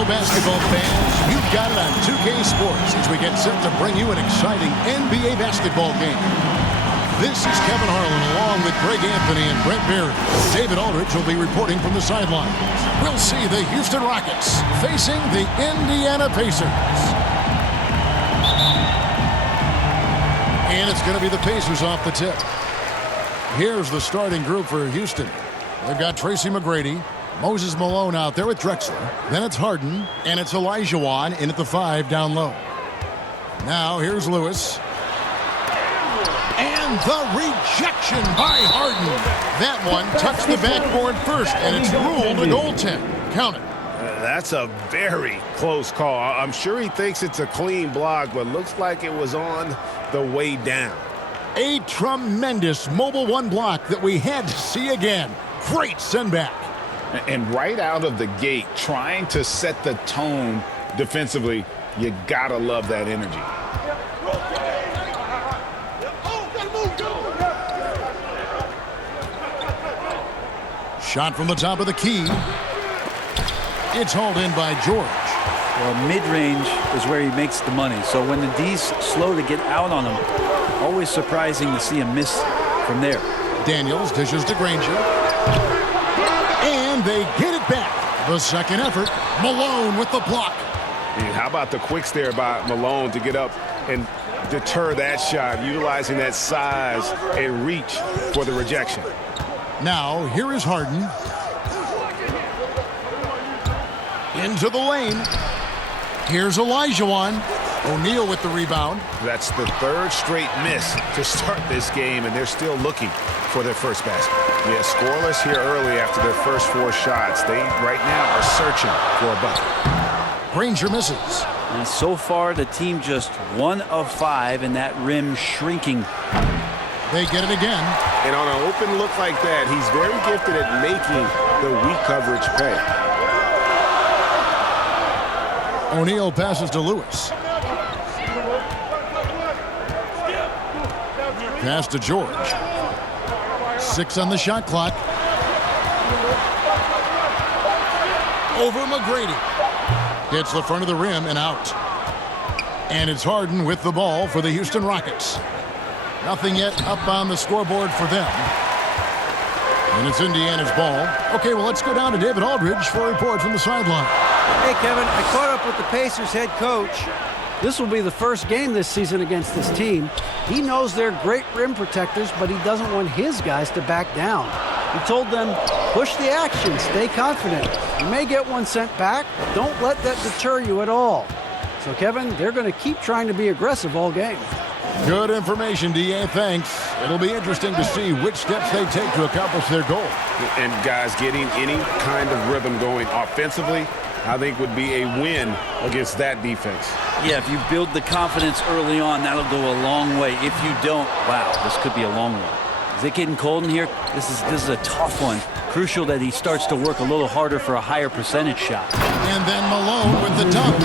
Hello, basketball fans. You've got it on 2K Sports as we get set to bring you an exciting NBA basketball game. This is Kevin Harlan along with Greg Anthony and Brent Barry. David Aldridge will be reporting from the sidelines. We'll see the Houston Rockets facing the Indiana Pacers. And it's going to be the Pacers off the tip. Here's the starting group for Houston. They've got Tracy McGrady, Moses Malone out there with Drexler. Then it's Harden, and it's Olajuwon in at the 5 down low. Now here's Lewis. And the rejection by Harden. That one touched the backboard first, and it's ruled a goaltend. Count it. That's a very close call. I'm sure he thinks it's a clean block, but looks like it was on the way down. A tremendous Mobile One block that we had to see again. Great send back. And right out of the gate, trying to set the tone defensively, you gotta love that energy. Shot from the top of the key. It's hauled in by George. Well, mid-range is where he makes the money. So when the D's slow to get out on him, always surprising to see him miss from there. Daniels dishes to Granger. And they get it back. The second effort, Malone with the block. And how about the quicks there by Malone to get up and deter that shot, utilizing that size and reach for the rejection. Now, here is Harden. Into the lane. Here's Olajuwon. O'Neal with the rebound. That's the third straight miss to start this game, and they're still looking for their first basket. Yeah, scoreless here early after their first 4 shots. They, right now, are searching for a bucket. Granger misses. And so far, the team just 1 of 5, and that rim shrinking. They get it again. And on an open look like that, he's very gifted at making the weak coverage pay. O'Neal passes to Lewis. Pass to George. 6 on the shot clock. Over McGrady. Hits the front of the rim and out. And it's Harden with the ball for the Houston Rockets. Nothing yet up on the scoreboard for them. And it's Indiana's ball. Okay, well, let's go down to David Aldridge for a report from the sideline. Hey, Kevin, I caught up with the Pacers head coach. This will be the first game this season against this team. He knows they're great rim protectors, but he doesn't want his guys to back down. He told them, push the action, stay confident. You may get one sent back. Don't let that deter you at all. So, Kevin, they're going to keep trying to be aggressive all game. Good information, D.A. Thanks. It'll be interesting to see which steps they take to accomplish their goal. And guys, getting any kind of rhythm going offensively, I think would be a win against that defense. Yeah, if you build the confidence early on, that'll go a long way. If you don't, wow, this could be a long one. Is it getting cold in here? This is a tough one. Crucial that he starts to work a little harder for a higher percentage shot. And then Malone with the dunk.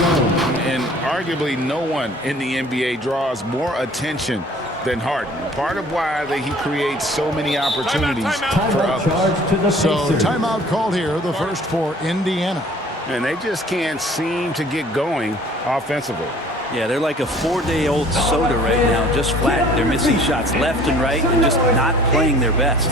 And arguably no one in the NBA draws more attention than Harden. Part of why he creates so many opportunities for others. So timeout called here, the first for Indiana. And they just can't seem to get going offensively. Yeah, they're like a 4-day-old soda right now, just flat. They're missing shots left and right and just not playing their best.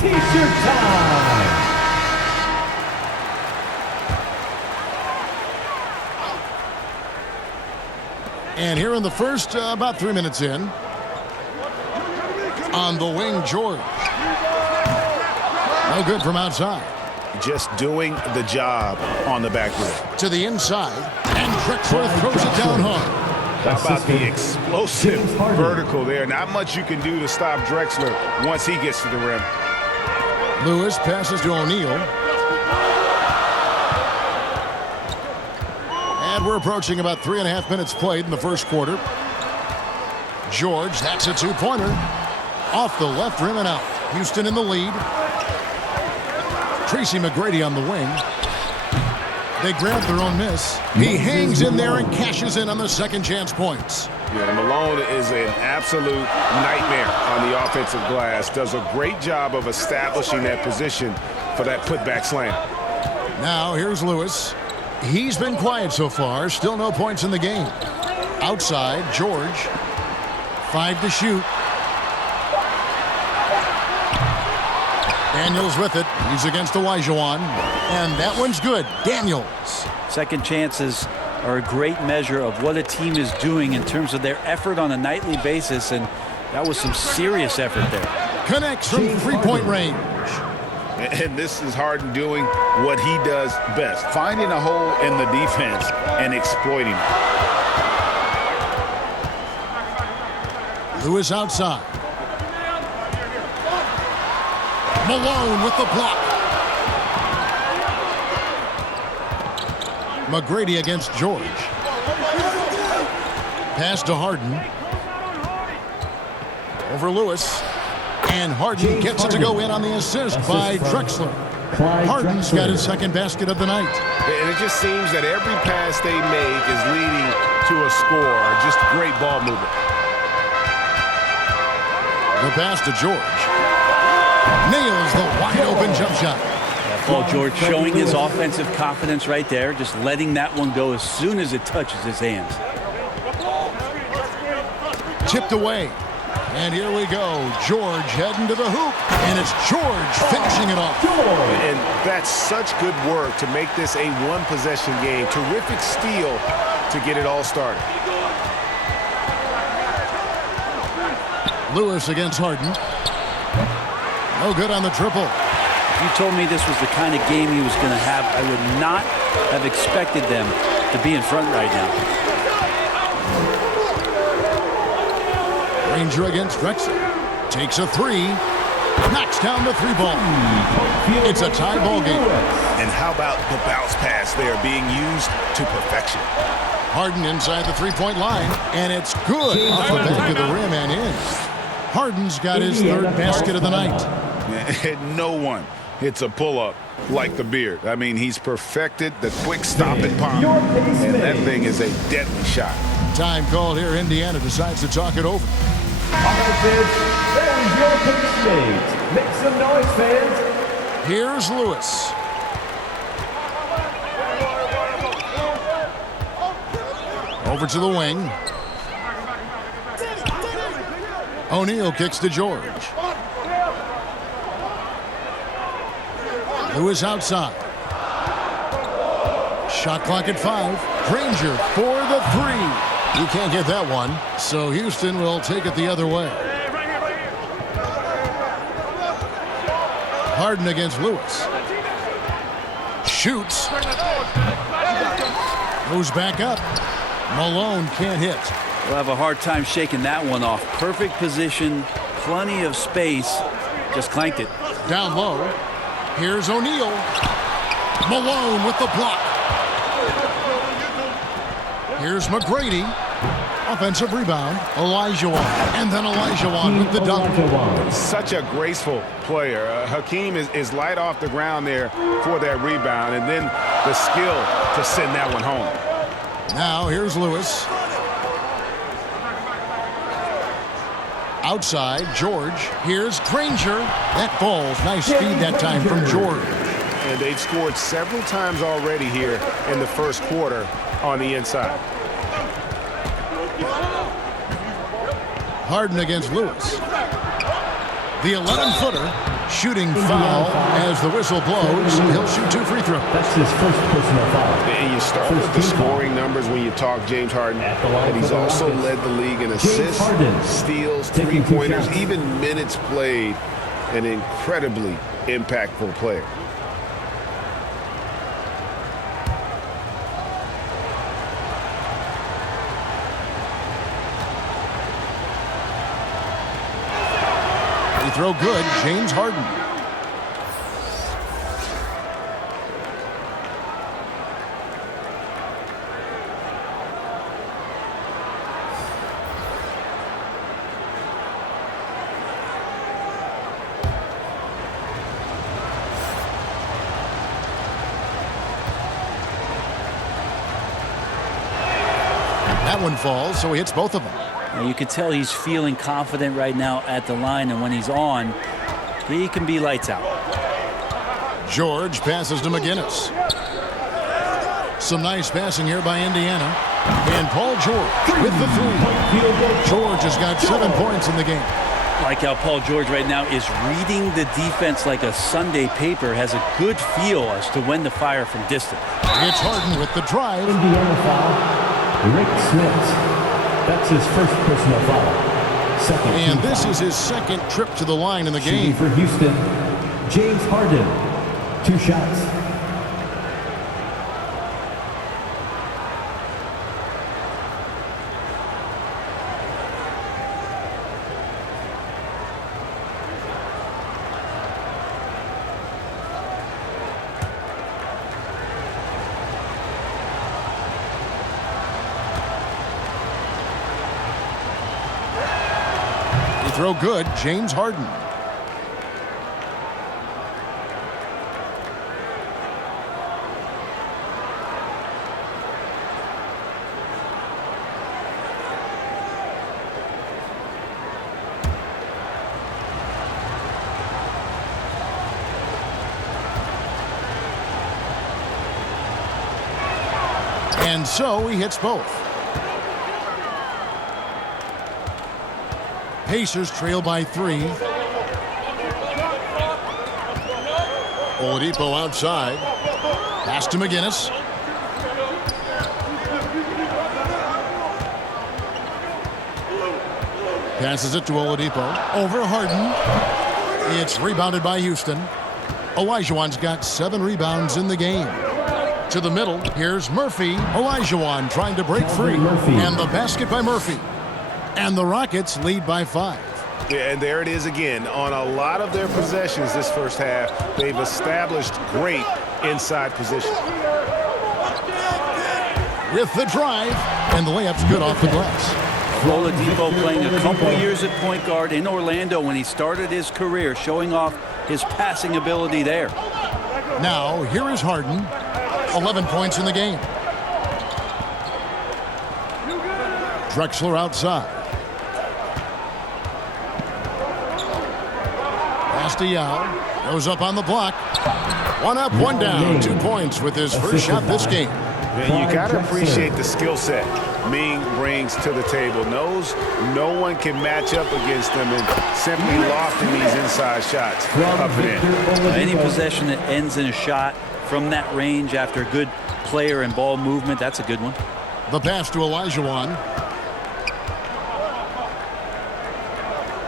And here in the first, about 3 minutes in, on the wing, George. No good from outside. Just doing the job on the back rim. To the inside, and Drexler throws it down hard. How about the explosive vertical there? Not much you can do to stop Drexler once he gets to the rim. Lewis passes to O'Neal. And we're approaching about 3.5 minutes played in the first quarter. George, that's a 2-pointer. Off the left rim and out. Houston in the lead. Tracy McGrady on the wing. They grab their own miss. He hangs in there and cashes in on the second chance points. Yeah, Malone is an absolute nightmare on the offensive glass. Does a great job of establishing that position for that putback slam. Now here's Lewis. He's been quiet so far. Still no points in the game. Outside, George. 5 to shoot. Daniels with it. He's against Olajuwon. And that one's good. Daniels. Second chances are a great measure of what a team is doing in terms of their effort on a nightly basis, and that was some serious effort there. Connects from three-point range. And this is Harden doing what he does best, finding a hole in the defense and exploiting it. Lewis outside. Malone with the block. McGrady against George. Pass to Harden. Over Lewis. And Harden gets it to go in on the assist by Drexler. Harden's got his second basket of the night. And it just seems that every pass they make is leading to a score. Just great ball movement. The pass to George. Nails the wide-open jump shot. Paul George showing his offensive confidence right there, just letting that one go as soon as it touches his hands. Tipped away. And here we go. George heading to the hoop. And it's George finishing it off. And that's such good work to make this a one-possession game. Terrific steal to get it all started. Lewis against Harden. No good on the triple. If you told me this was the kind of game he was going to have, I would not have expected them to be in front right now. Ranger against Drexler. Takes a three. Knocks down the three ball. It's a tie ball game. And how about the bounce pass there being used to perfection? Harden inside the three-point line. And it's good off the back of the rim and in. Harden's got his third basket of the night. And no one hits a pull-up like the Beard. I mean, he's perfected the quick stop and pop. And that thing is a deadly shot. Time called here. Indiana decides to talk it over. All right, fans, that was your pick stage. Make some noise, fans. Here's Lewis. Over to the wing. O'Neal kicks to George. Lewis outside. Shot clock at 5. Granger for the three. He can't get that one, so Houston will take it the other way. Harden against Lewis. Shoots. Goes back up. Malone can't hit. We'll have a hard time shaking that one off. Perfect position, plenty of space. Just clanked it. Down low. Here's O'Neal. Malone with the block. Here's McGrady. Offensive rebound. Olajuwon. And then Olajuwon with the dunk. Such a graceful player. Hakeem is light off the ground there for that rebound. And then the skill to send that one home. Now here's Lewis. Outside, George. Here's Granger. That falls. Nice feed that time from George. And they've scored several times already here in the first quarter on the inside. Harden against Lewis. The 11-footer. Shooting foul as the whistle blows. He'll shoot 2 free throws. That's his first personal foul. And you start with the scoring numbers when you talk James Harden. And he's also led the league in assists, steals, three-pointers, even minutes played. An incredibly impactful player. Throw good, James Harden. That one falls, so he hits both of them. You can tell he's feeling confident right now at the line, and when he's on, he can be lights out. George passes to McGinnis. Some nice passing here by Indiana. And Paul George with the three. George has got 7 points in the game. I like how Paul George right now is reading the defense like a Sunday paper, has a good feel as to when to fire from distance. It's Harden with the drive. Indiana foul. Rick Smith. That's his first personal foul. Second. And this is his second trip to the line in the Shooting game. for Houston, James Harden. 2 shots. Throw good, James Harden. And so he hits both. Pacers trail by 3. Oladipo outside. Pass to McGinnis. Passes it to Oladipo. Over Harden. It's rebounded by Houston. Olajuwon's got 7 rebounds in the game. To the middle, here's Murphy. Olajuwon trying to break free. And the basket by Murphy. And the Rockets lead by 5. Yeah, and there it is again. On a lot of their possessions this first half, they've established great inside position. With the drive, and the layup's good off the glass. Oladipo playing a couple years at point guard in Orlando when he started his career, showing off his passing ability there. Now, here is Harden. 11 points in the game. Drexler outside. Yao goes up on the block. 1 up, 1 down. 2 points with his first shot this game. Man, you got to appreciate the skill set Ming brings to the table. Knows no one can match up against him and simply lofting these inside shots up and in. Any possession that ends in a shot from that range after a good player and ball movement, that's a good one. The pass to Olajuwon.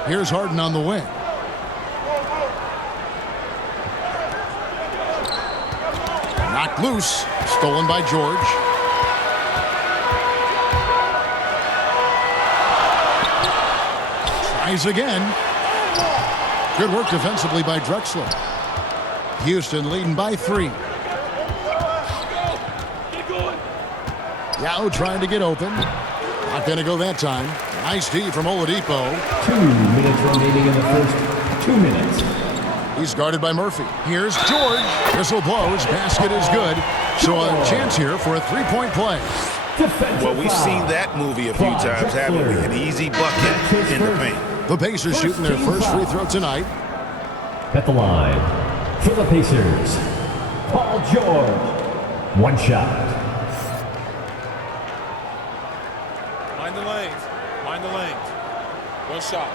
Here's Harden on the wing. Knocked loose. Stolen by George. Tries again. Good work defensively by Drexler. Houston leading by 3. Yao trying to get open. Not going to go that time. Nice D from Oladipo. 2 minutes remaining in the first 2 minutes. He's guarded by Murphy. Here's George. Whistle blows. Basket is good. So a chance here for a 3-point play. Well, we've seen that movie a few times, haven't we? An easy bucket in the paint. The Pacers shooting their first free throw tonight. At the line for the Pacers, Paul George. 1 shot. Mind the lanes. Mind the lanes. 1 shot.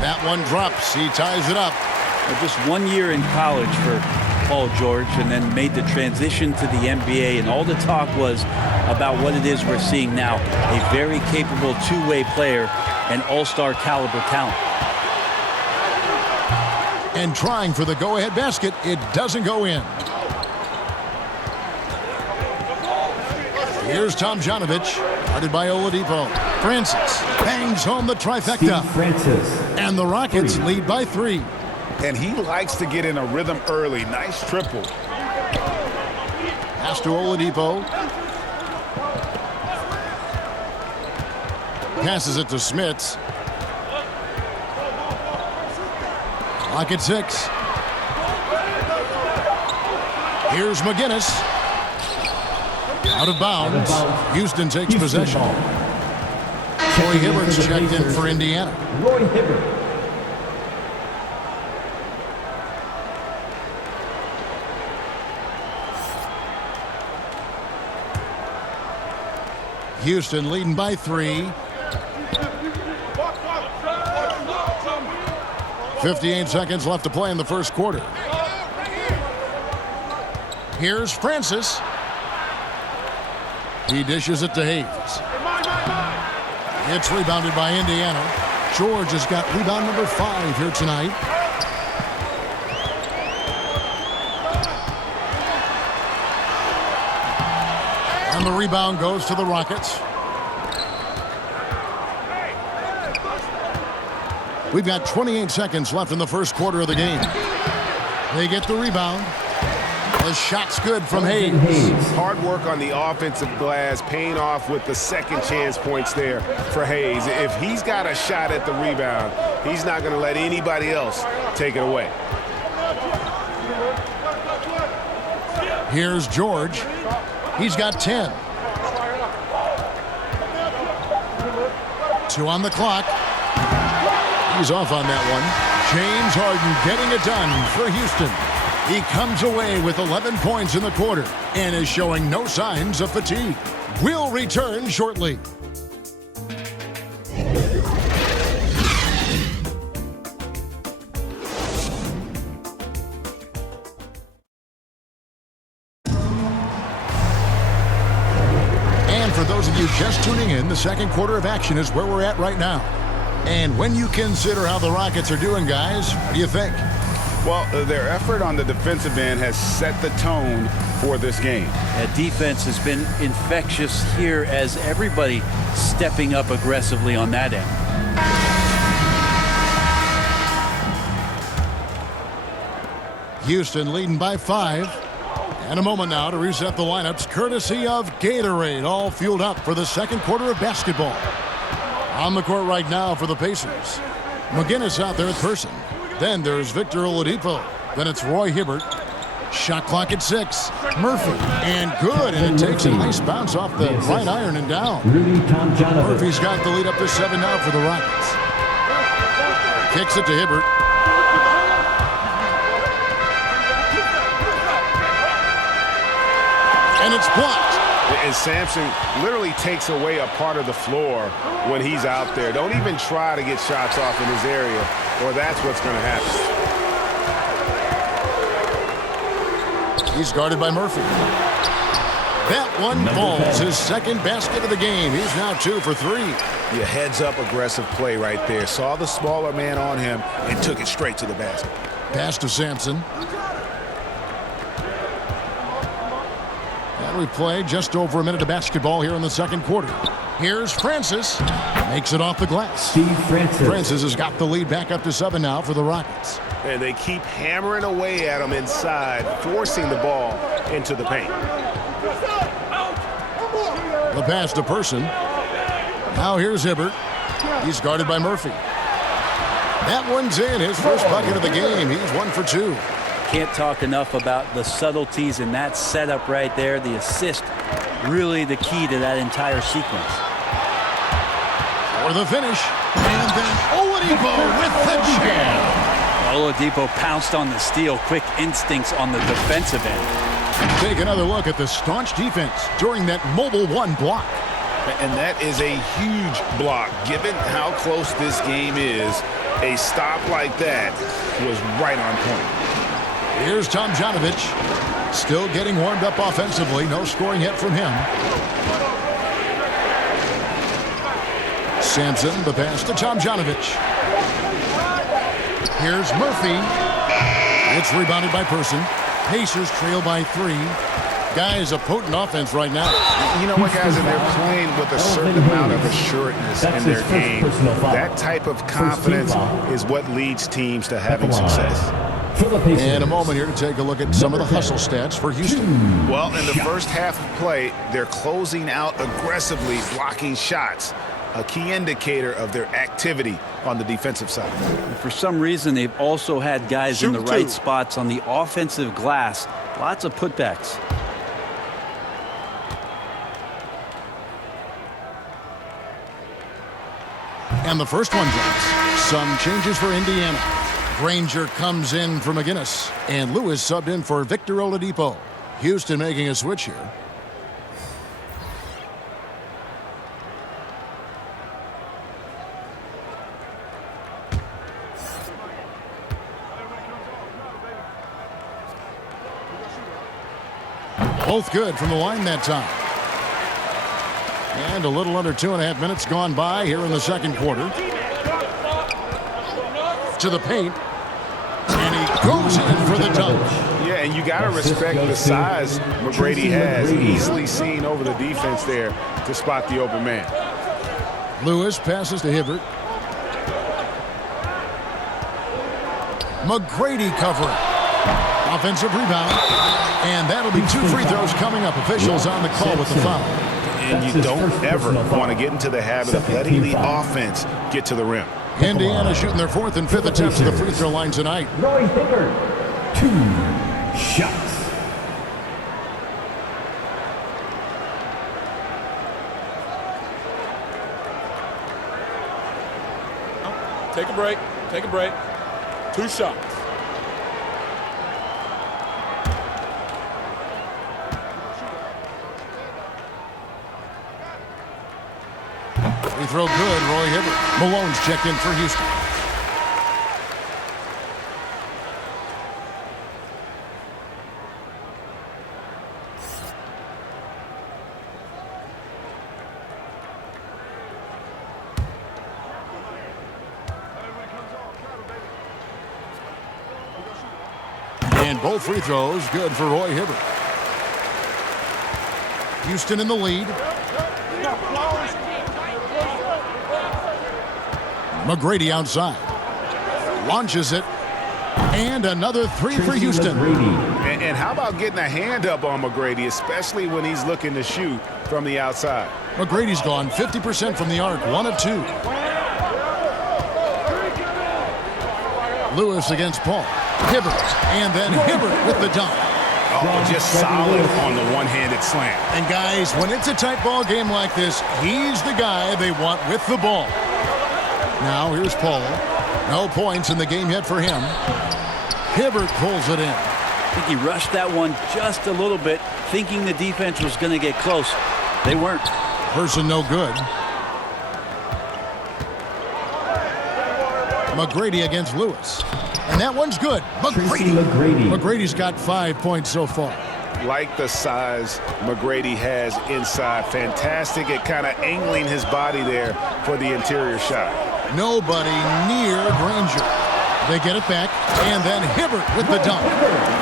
That one drops. He ties it up. Just 1 year in college for Paul George, and then made the transition to the NBA, and all the talk was about what it is we're seeing now. A very capable two-way player and all-star caliber talent. And trying for the go-ahead basket. It doesn't go in. Here's Tomjanovich, guarded by Oladipo. Francis bangs home the trifecta. Steve Francis. And the Rockets lead by 3. And he likes to get in a rhythm early. Nice triple. Pass to Oladipo. Passes it to Smits. Clock at 6. Here's McGinnis. Out of bounds. Houston takes possession. Roy Hibbert's checked in for Indiana. Roy Hibbert. Houston leading by 3. 58 seconds left to play in the first quarter. Here's Francis. He dishes it to Hayes. It's rebounded by Indiana. George has got rebound number 5 here tonight. And the rebound goes to the Rockets. We've got 28 seconds left in the first quarter of the game. They get the rebound. The shot's good from Hayes. Hard work on the offensive glass, paying off with the second chance points there for Hayes. If he's got a shot at the rebound, he's not going to let anybody else take it away. Here's George. He's got 10. 2 on the clock. He's off on that one. James Harden getting it done for Houston. He comes away with 11 points in the quarter and is showing no signs of fatigue. We'll return shortly. And for those of you just tuning in, the second quarter of action is where we're at right now. And when you consider how the Rockets are doing, guys, what do you think? Well, their effort on the defensive end has set the tone for this game. That defense has been infectious here as everybody stepping up aggressively on that end. Houston leading by 5. And a moment now to reset the lineups, courtesy of Gatorade, all fueled up for the second quarter of basketball. On the court right now for the Pacers. McGinnis out there at person. Then there's Victor Oladipo. Then it's Roy Hibbert. Shot clock at 6. Murphy. And good. And it takes a nice bounce off the right iron and down. Murphy's got the lead up to 7 now for the Rockets. Kicks it to Hibbert. And it's blocked. And Sampson literally takes away a part of the floor when he's out there. Don't even try to get shots off in his area, or that's what's going to happen. He's guarded by Murphy. That one falls. His second basket of the game. He's now 2 for 3. Yeah, heads-up aggressive play right there. Saw the smaller man on him and took it straight to the basket. Pass to Sampson. And we play just over a minute of basketball here in the second quarter. Here's Francis. Makes it off the glass. Steve Francis. Francis has got the lead back up to 7 now for the Rockets. And they keep hammering away at him inside, forcing the ball into the paint. The pass to Person. Now here's Hibbert. He's guarded by Murphy. That one's in. His first bucket of the game. He's 1 for 2. Can't talk enough about the subtleties in that setup right there. The assist, really the key to that entire sequence. For the finish. And then Oladipo with the jam. Oladipo pounced on the steal. Quick instincts on the defensive end. Take another look at the staunch defense during that mobile 1 block. And that is a huge block. Given how close this game is, a stop like that was right on point. Here's Tomjanovich. Still getting warmed up offensively. No scoring yet from him. Sampson, the pass to Tomjanovich. Here's Murphy. It's rebounded by Person. Pacers trail by 3. Guys, a potent offense right now. You know what, guys? And they're playing with a certain amount of assuredness in their game. That type of confidence is what leads teams to having success. And a moment here to take a look at some of the hustle stats for Houston. Well, in the first half of play, they're closing out aggressively, blocking shots, a key indicator of their activity on the defensive side. For some reason, they've also had guys in the right spots on the offensive glass. Lots of putbacks. And the first one drops. Some changes for Indiana. Granger comes in for McGinnis. And Lewis subbed in for Victor Oladipo. Houston making a switch here. Both good from the line that time. And a little under 2.5 minutes gone by here in the second quarter. To the paint. And he goes in for the dunk. Yeah, and you got to respect the size McGrady has. Easily seen over the defense there to spot the open man. Lewis passes to Hibbert. McGrady covering. Offensive rebound. And that'll be 2 free throws coming up. Officials on the call with the foul. And you don't ever want to get into the habit of letting the offense get to the rim. Indiana shooting their 4th and 5th attempts at the free throw line tonight. Roy Hibbert, 2 shots. Take a break. Take a break. 2 shots. Free throw good, Roy Hibbert. Malone's checked in for Houston. And both free throws good for Roy Hibbert. Houston in the lead. McGrady outside. Launches it. And another 3 for Houston. And how about getting a hand up on McGrady, especially when he's looking to shoot from the outside? McGrady's gone 50% from the arc, 1 of 2. Lewis against Paul. Hibbert. And then Hibbert with the dunk. Oh, just solid on the one-handed slam. And guys, when it's a tight ball game like this, he's the guy they want with the ball. Now here's Paul. No points in the game yet for him. Hibbert pulls it in. I think he rushed that one just a little bit, thinking the defense was going to get close. They weren't. Person no good. McGrady against Lewis. And that one's good. McGrady's got 5 points so far. Like the size McGrady has inside. Fantastic at kind of angling his body there for the interior shot. Nobody near Granger. They get it back, and then Hibbert with the dunk.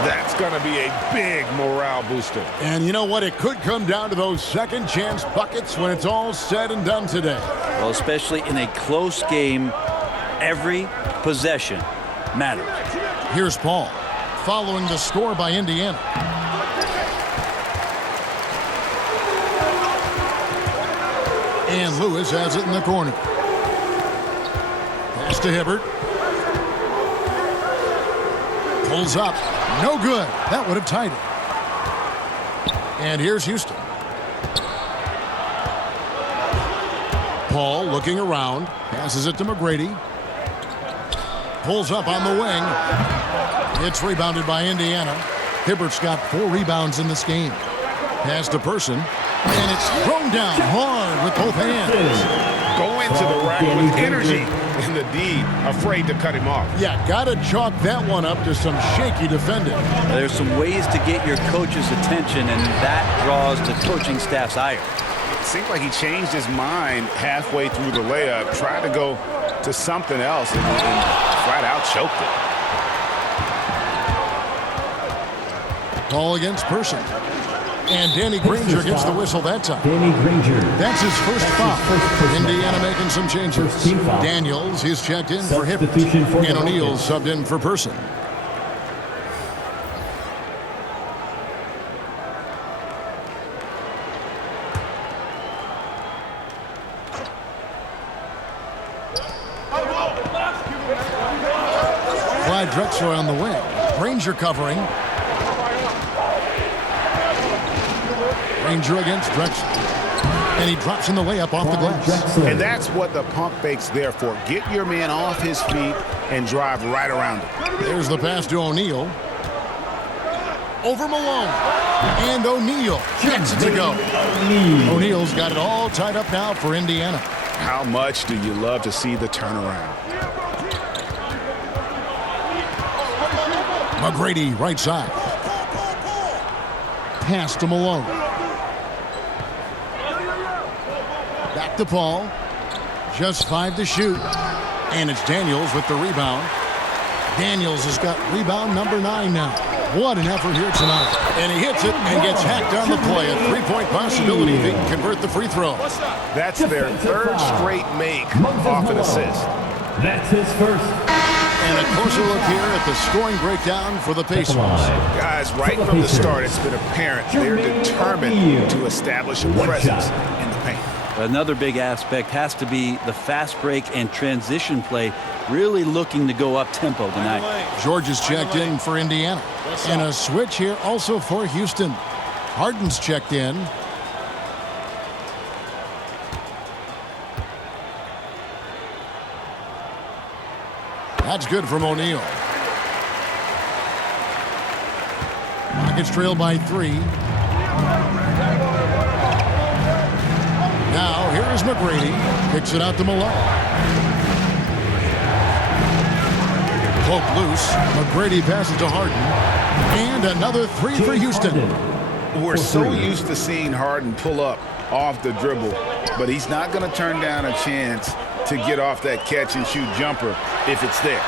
That's going to be a big morale booster. And you know what? It could come down to those second chance buckets when it's all said and done today. Well, especially in a close game, every possession matters. Here's Paul, following the score by Indiana. And Lewis has it in the corner. Pass to Hibbert. Pulls up. No good. That would have tied it. And here's Houston. Paul looking around. Passes it to McGrady. Pulls up on the wing. It's rebounded by Indiana. Hibbert's got 4 rebounds in this game. Pass to Person. And it's thrown down hard with both hands. Going to the rack with energy. And the D afraid to cut him off. Yeah, got to chalk that one up to some shaky defending. There's some ways to get your coach's attention, and that draws the coaching staff's ire. It seemed like he changed his mind halfway through the layup, tried to go to something else, and flat out choked it. Ball against Person. And Danny Granger gets the whistle that time. Danny Granger. That's his first foul. Indiana making some changes. Daniels, he's checked in for Hibbert. And O'Neal subbed in for Person. Clyde Drexler on the wing. Granger covering. Granger against Drexler. And he drops in the layup off the glass. And that's what the pump fake's there for. Get your man off his feet and drive right around him. There's the pass to O'Neal. Over Malone. And O'Neal gets it to go. O'Neal's got it all tied up now for Indiana. How much do you love to see the turnaround? McGrady, right side. Pass to Malone. Back to Paul. Just 5 to shoot. And it's Daniels with the rebound. Daniels has got rebound number 9 now. What an effort here tonight. And he hits it and gets hacked on the play. A 3-point possibility if he can convert the free throw. That's their 3rd straight make off an assist. That's his first. And a closer look here at the scoring breakdown for the Pacers. Guys, right from the start, it's been apparent they're determined to establish a presence in the paint. Another big aspect has to be the fast break and transition play, really looking to go up-tempo tonight. George is checked in for Indiana. And a switch here also for Houston. Harden's checked in. That's good from O'Neal. Rockets trail by 3. Now, here is McGrady. Kicks it out to Malone. Poke loose. McGrady passes to Harden. And another 3 for Houston. We're so used to seeing Harden pull up off the dribble, but he's not going to turn down a chance to get off that catch-and-shoot jumper if it's there.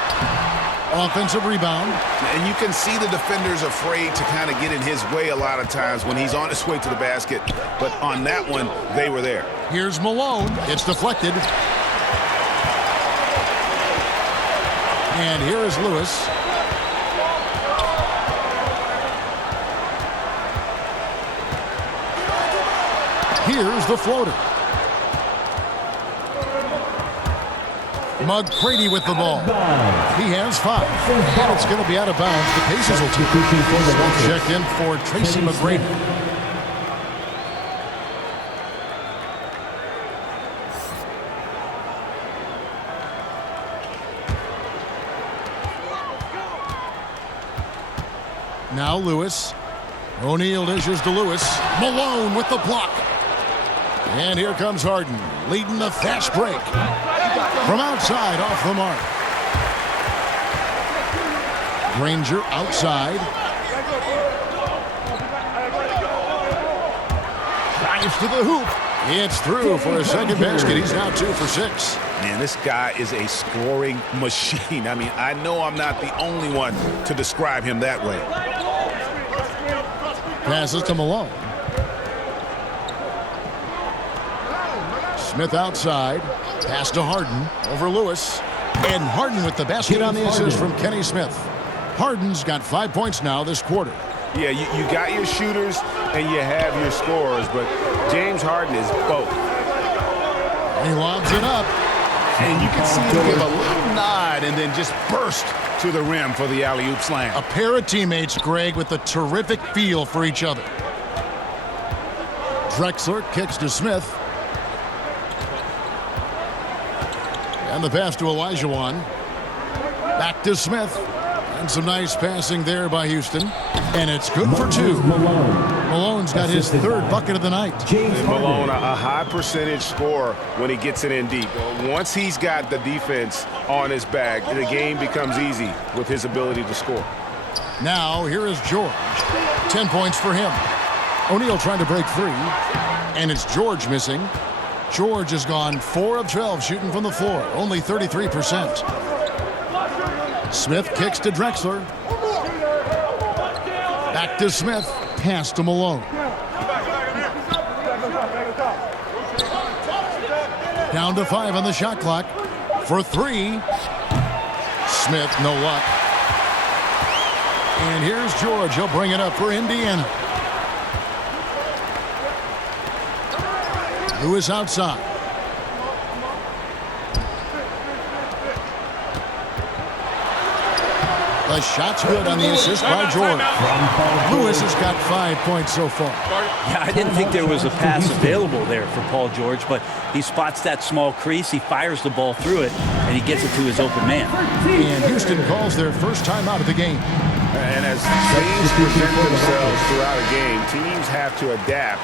Offensive rebound. And you can see the defenders afraid to kind of get in his way a lot of times when he's on his way to the basket. But on that one, they were there. Here's Malone. It's deflected. And here is Lewis. Here's the floater. McGrady with the ball. He has 5. And it's going to be out of bounds. The Pacers will take it. Checked in for Tracy McGrady. Now Lewis. O'Neal dishes to Lewis. Malone with the block. And here comes Harden, leading the fast break. From outside, off the mark. Granger outside. Drives to the hoop. It's through for a second basket. He's now 2 for 6. Man, this guy is a scoring machine. I mean, I know I'm not the only one to describe him that way. Passes to Malone. Smith outside. Pass to Harden. Over Lewis. And Harden with the basket on the assist from Kenny Smith. Harden's got 5 points now this quarter. Yeah, you got your shooters and you have your scorers, but James Harden is both. He lobs it up. And you can see him give a little nod and then just burst to the rim for the alley-oop slam. A pair of teammates, Greg, with a terrific feel for each other. Drexler kicks to Smith. And the pass to Olajuwon. Back to Smith. And some nice passing there by Houston. And it's good for 2. Malone's got his 3rd bucket of the night. And Malone, a high percentage scorer when he gets it in deep. Once he's got the defense on his back, the game becomes easy with his ability to score. Now, here is George. 10 points for him. O'Neal trying to break 3. And it's George missing. George has gone 4 of 12 shooting from the floor. Only 33%. Smith kicks to Drexler. Back to Smith. Pass to Malone. Down to 5 on the shot clock. For 3. Smith, no luck. And here's George. He'll bring it up for Indiana. Lewis outside. The shot's good on the assist by George. Lewis has got 5 points so far. Yeah, I didn't think there was a pass available there for Paul George, but he spots that small crease, he fires the ball through it, and he gets it to his open man. And Houston calls their first timeout of the game. And as things present themselves throughout a game, teams have to adapt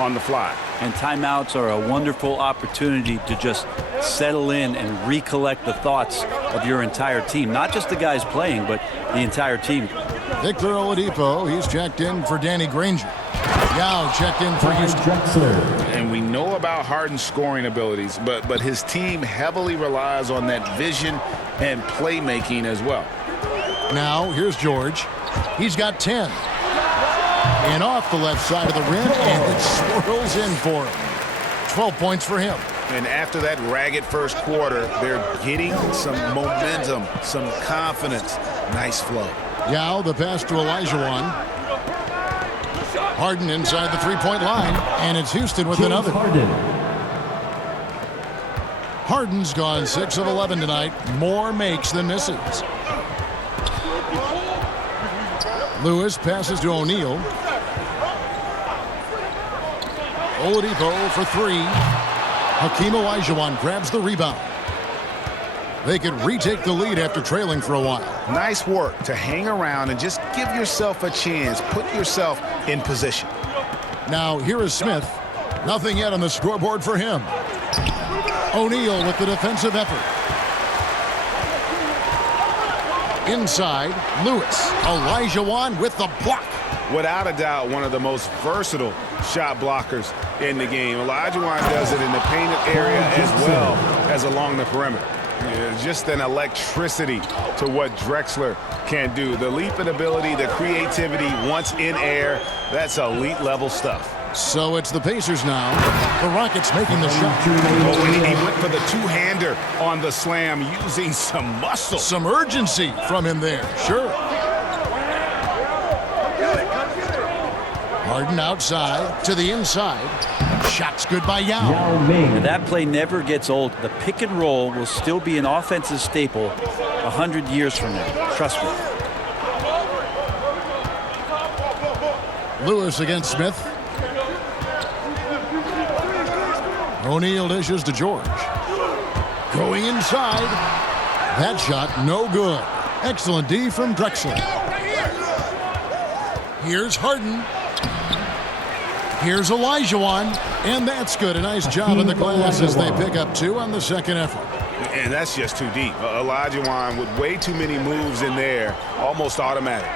on the fly. And timeouts are a wonderful opportunity to just settle in and recollect the thoughts of your entire team. Not just the guys playing, but the entire team. Victor Oladipo, he's checked in for Danny Granger. Yao checked in for Houston. And we know about Harden's scoring abilities, but his team heavily relies on that vision and playmaking as well. Now, here's George. He's got 10. And off the left side of the rim, and it swirls in for him. 12 points for him. And after that ragged first quarter, they're getting some momentum, some confidence. Nice flow. Yao, the pass to Olajuwon. Harden inside the three-point line, and it's Houston with another. Harden's gone 6 of 11 tonight. More makes than misses. Lewis passes to O'Neal. Oladipo for 3. Hakeem Olajuwon grabs the rebound. They could retake the lead after trailing for a while. Nice work to hang around and just give yourself a chance. Put yourself in position. Now here is Smith. Nothing yet on the scoreboard for him. O'Neal with the defensive effort. Inside, Lewis. Olajuwon with the block. Without a doubt, one of the most versatile shot blockers in the game. Olajuwon does it in the painted area as well as along the perimeter. Just an electricity to what Drexler can do. The leap in ability, the creativity once in air, that's elite level stuff. So it's the Pacers now. The Rockets making the shot. Oh, and he went for the two-hander on the slam using some muscle. Some urgency from him there, sure. Harden outside to the inside. Shot's good by Yao. And that play never gets old. The pick and roll will still be an offensive staple 100 years from now. Trust me. Lewis against Smith. O'Neal dishes to George. Going inside. That shot no good. Excellent D from Drexler. Here's Harden. Here's Olajuwon. And that's good. A nice job in the glass as they pick up 2 on the second effort. And that's just too deep. Olajuwon with way too many moves in there. Almost automatic.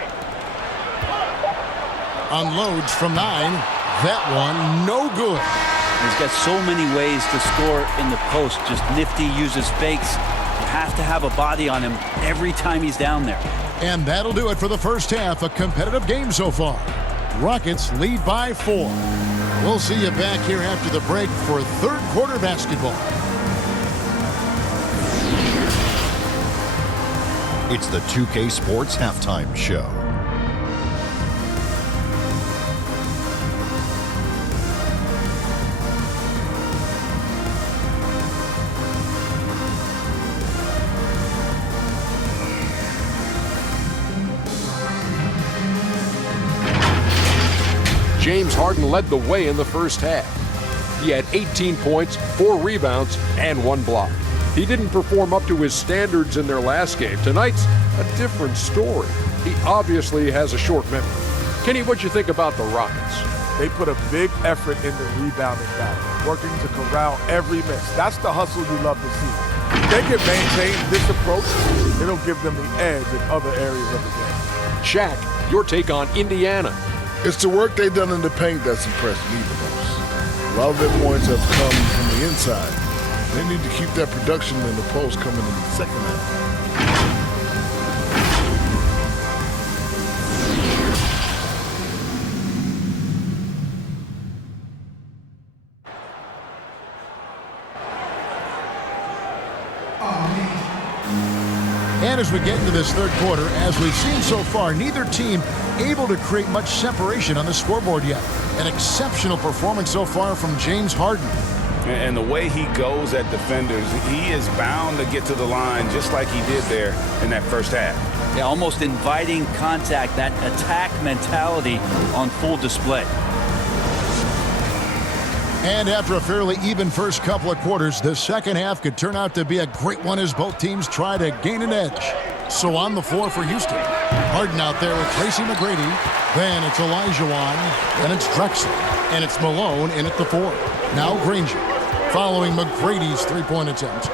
Unloads from 9. That one no good. He's got so many ways to score in the post. Just nifty, uses fakes. You have to have a body on him every time he's down there. And that'll do it for the first half. A competitive game so far. Rockets lead by 4. We'll see you back here after the break for third quarter basketball. It's the 2K Sports Halftime Show. James Harden led the way in the first half. He had 18 points, 4 rebounds, and 1 block. He didn't perform up to his standards in their last game. Tonight's a different story. He obviously has a short memory. Kenny, what'd you think about the Rockets? They put a big effort in the rebounding battle, working to corral every miss. That's the hustle you love to see. If they can maintain this approach, it'll give them the edge in other areas of the game. Shaq, your take on Indiana. It's the work they've done in the paint that's impressed me the most. A lot of their points have come from the inside. They need to keep that production in the post coming in the second half. And as we get into this third quarter, as we've seen so far, neither team able to create much separation on the scoreboard yet. An exceptional performance so far from James Harden. And the way he goes at defenders, he is bound to get to the line just like he did there in that first half. Yeah, almost inviting contact, that attack mentality on full display. And after a fairly even first couple of quarters, the second half could turn out to be a great one as both teams try to gain an edge. So on the floor for Houston, Harden out there with Tracy McGrady. Then it's Olajuwon. Then it's Drexler. And it's Malone in at the 4. Now Granger, following McGrady's three-point attempt.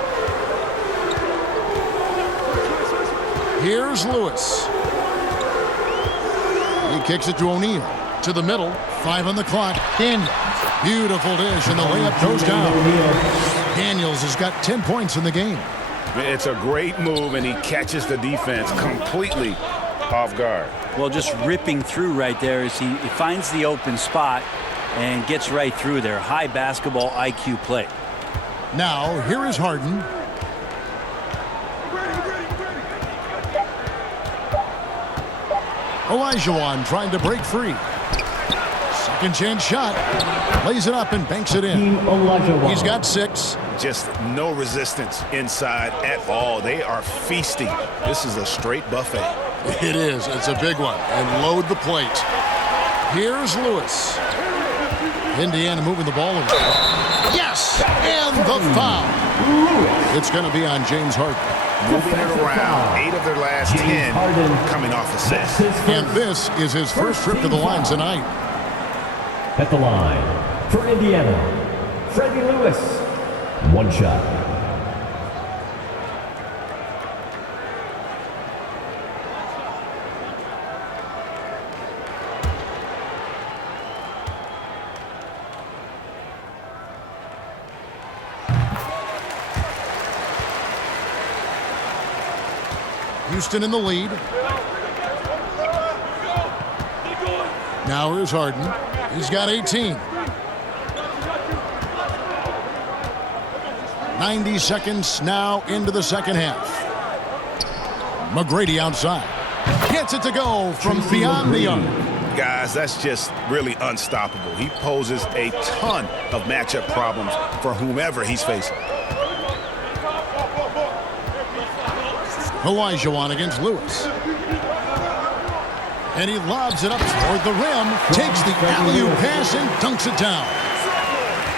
Here's Lewis. He kicks it to O'Neal. To the middle. 5 on the clock. Daniels. Beautiful dish, and the layup goes down. Daniels has got 10 points in the game. It's a great move, and he catches the defense completely off guard. Well, just ripping through right there as he finds the open spot and gets right through there. High basketball IQ play. Now, here is Harden. Olajuwon trying to break free. Second chance shot. Lays it up and banks it in. He's got 6. Just no resistance inside at all. They are feasting. This is a straight buffet. It is. It's a big one. And load the plate. Here's Lewis. Indiana moving the ball around. Yes! And the foul. It's going to be on James Harden. Moving it around. 8 of their last 10 coming off assists. And this is his first trip to the line tonight. At the line for Indiana, Freddie Lewis. 1 shot. Houston in the lead. Now here's Harden. He's got 18. 90 seconds now into the second half. McGrady outside. Gets it to go from beyond the arc. Guys, that's just really unstoppable. He poses a ton of matchup problems for whomever he's facing. Olajuwon against Lewis. And he lobs it up toward the rim, takes the alley-oop pass and dunks it down.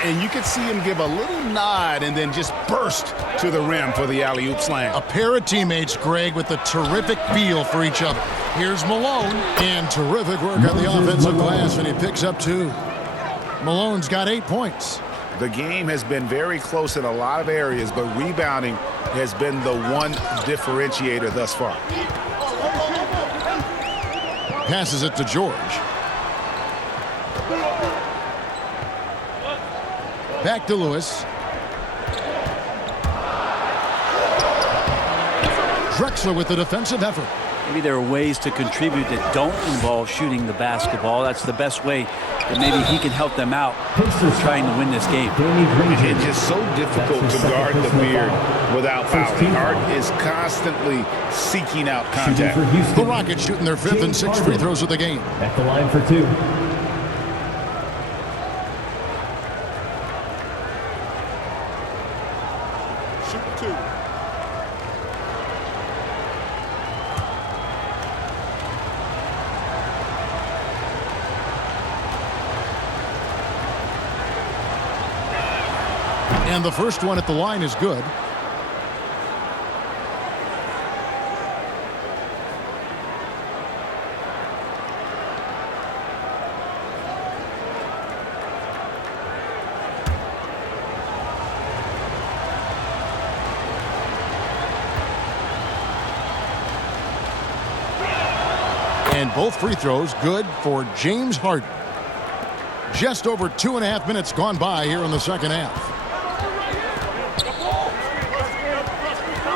And you can see him give a little nod and then just burst to the rim for the alley-oop slam. A pair of teammates, Greg, with a terrific feel for each other. Here's Malone, and terrific work on the offensive glass, and he picks up 2. Malone's got 8 points. The game has been very close in a lot of areas, but rebounding has been the one differentiator thus far. Passes it to George. Back to Lewis. Drexler with the defensive effort. Maybe there are ways to contribute that don't involve shooting the basketball. That's the best way that maybe he can help them out trying to win this game. It's just so difficult to guard the beard without fouling. Harden is constantly seeking out contact. The Rockets shooting their 5th and 6th free throws of the game. At the line for 2. And the first one at the line is good. And both free throws good for James Harden. Just over 2.5 minutes gone by here in the second half.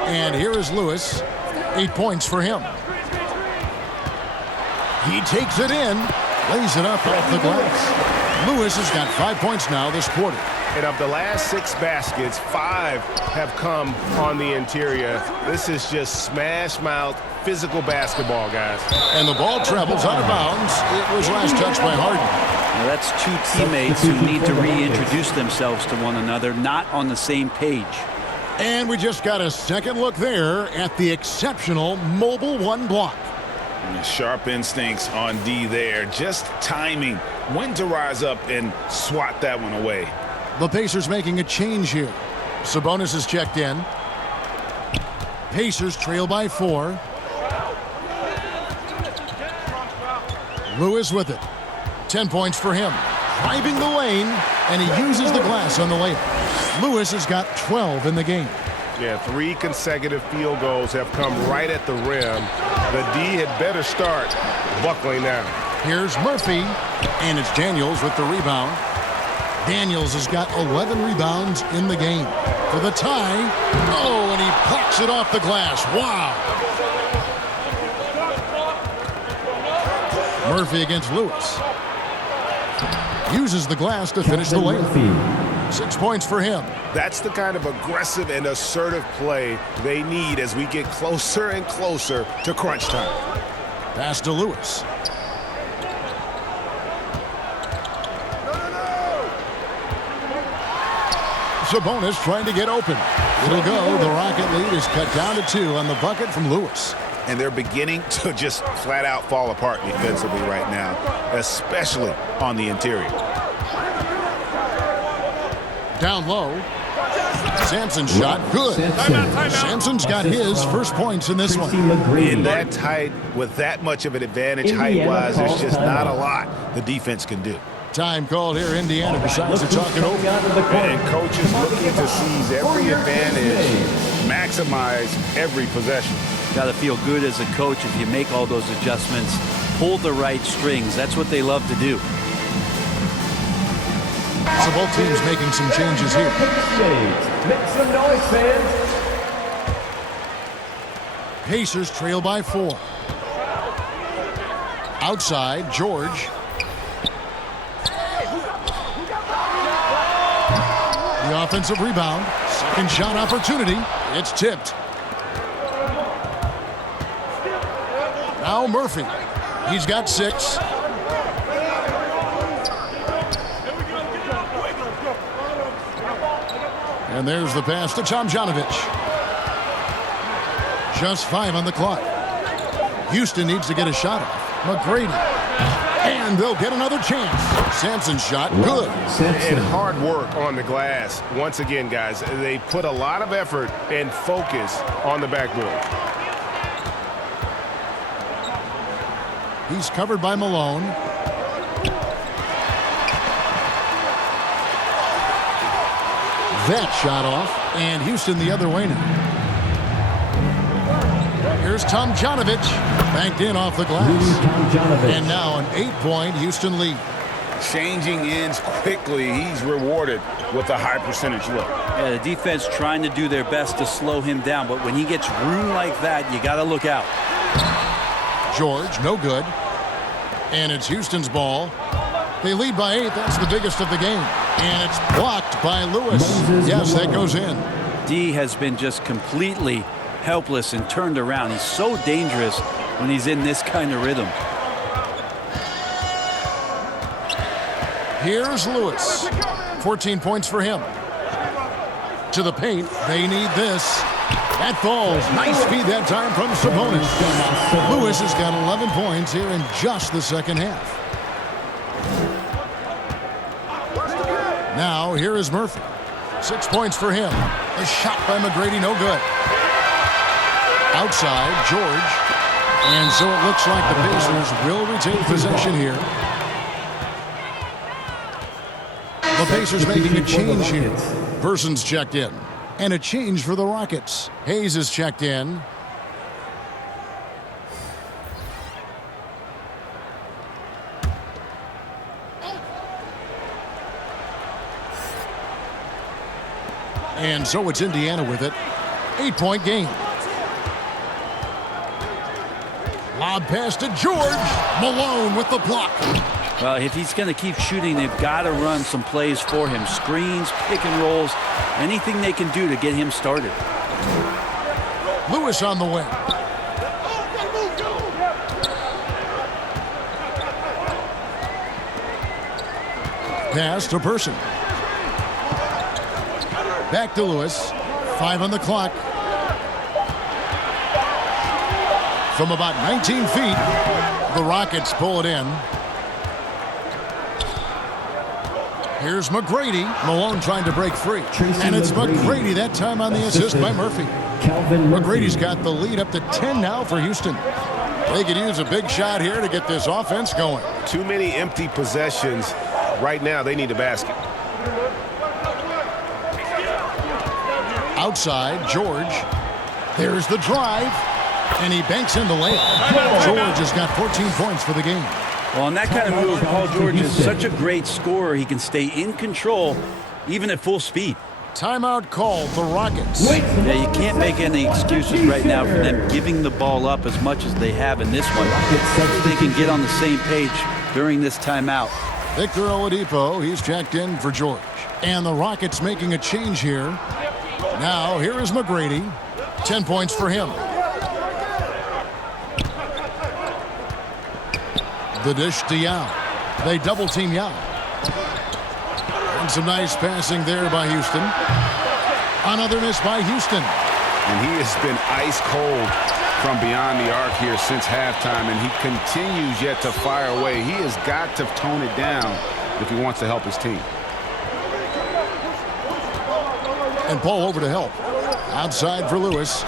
And here is Lewis. 8 points for him. He takes it in, lays it up off the glass. Lewis has got 5 points now this quarter. And of the last 6 baskets, 5 have come on the interior. This is just smash-mouth, physical basketball, guys. And the ball travels out of bounds. It was last touched by Harden. Now, that's two teammates who need to reintroduce themselves to one another, not on the same page. And we just got a second look there at the exceptional mobile one block. Sharp instincts on D there. Just timing when to rise up and swat that one away. The Pacers making a change here. Sabonis is checked in. Pacers trail by 4. Lewis with it. 10 points for him. Driving the lane, and he uses the glass on the layup. Lewis has got 12 in the game. Yeah, 3 consecutive field goals have come right at the rim. The D had better start buckling down. Here's Murphy, and it's Daniels with the rebound. Daniels has got 11 rebounds in the game. For the tie, oh, and he plucks it off the glass. Wow. Murphy against Lewis. Uses the glass to finish the layup. 6 points for him. That's the kind of aggressive and assertive play they need as we get closer and closer to crunch time. Pass to Lewis. Sabonis trying to get open. It'll go. The Rocket lead is cut down to 2 on the bucket from Lewis. And they're beginning to just flat out fall apart defensively right now, especially on the interior. Down low. Sampson's shot, good. Sampson's got his first points in this one. In that tight, with that much of an advantage height-wise, there's just not a lot the defense can do. Time called here. Indiana decides to talk it over. And coaches looking to seize every advantage, maximize every possession. Got to feel good as a coach if you make all those adjustments, pull the right strings. That's what they love to do. So both teams making some changes here. Make some noise, fans. Pacers trail by 4. Outside, George. The offensive rebound. Second shot opportunity. It's tipped. Now Murphy. He's got 6. And there's the pass to Tomjanovich. Just 5 on the clock. Houston needs to get a shot off. McGrady. And they'll get another chance. Sampson's shot, good. And hard work on the glass. Once again, guys, they put a lot of effort and focus on the backboard. He's covered by Malone. That shot off, and Houston the other way now. Here's Tomjanovich, banked in off the glass. And now an 8-point Houston lead. Changing ends quickly. He's rewarded with a high percentage look. Yeah, the defense trying to do their best to slow him down, but when he gets room like that, you got to look out. George, no good. And it's Houston's ball. They lead by 8. That's the biggest of the game. And it's blocked by Lewis. Yes, that goes in. D has been just completely helpless and turned around. He's so dangerous when he's in this kind of rhythm. Here's Lewis. 14 points for him. To the paint. They need this. That falls. Nice feed that time from Sabonis. Lewis has got 11 points here in just the second half. Now, here is Murphy. 6 points for him. A shot by McGrady, no good. Outside, George. And so it looks like the Pacers will retain possession here. The Pacers making a change here. Person's checked in. And a change for the Rockets. Hayes is checked in. And so it's Indiana with it. 8-point game. Lob pass to George. Malone with the block. Well, if he's going to keep shooting, they've got to run some plays for him. Screens, pick and rolls, anything they can do to get him started. Lewis on the wing. Pass to Person. Back to Lewis. 5 on the clock. From about 19 feet, the Rockets pull it in. Here's McGrady. Malone trying to break free. And it's McGrady that time on the assist by Murphy. McGrady's got the lead up to 10 now for Houston. They could use a big shot here to get this offense going. Too many empty possessions. Right now, they need a basket. Outside, George. There's the drive. And he banks in the layup. George has got 14 points for the game. Well, on that kind of move, Paul George is such a great scorer. He can stay in control, even at full speed. Timeout called the Rockets. Yeah, you can't make any excuses right now for them giving the ball up as much as they have in this one. They can get on the same page during this timeout. Victor Oladipo, he's checked in for George. And the Rockets making a change here. Now, here is McGrady. 10 points for him. The dish to Yao. They double team Yao. And some nice passing there by Houston. Another miss by Houston. And he has been ice cold from beyond the arc here since halftime, and he continues yet to fire away. He has got to tone it down if he wants to help his team. And Paul over to help. Outside for Lewis.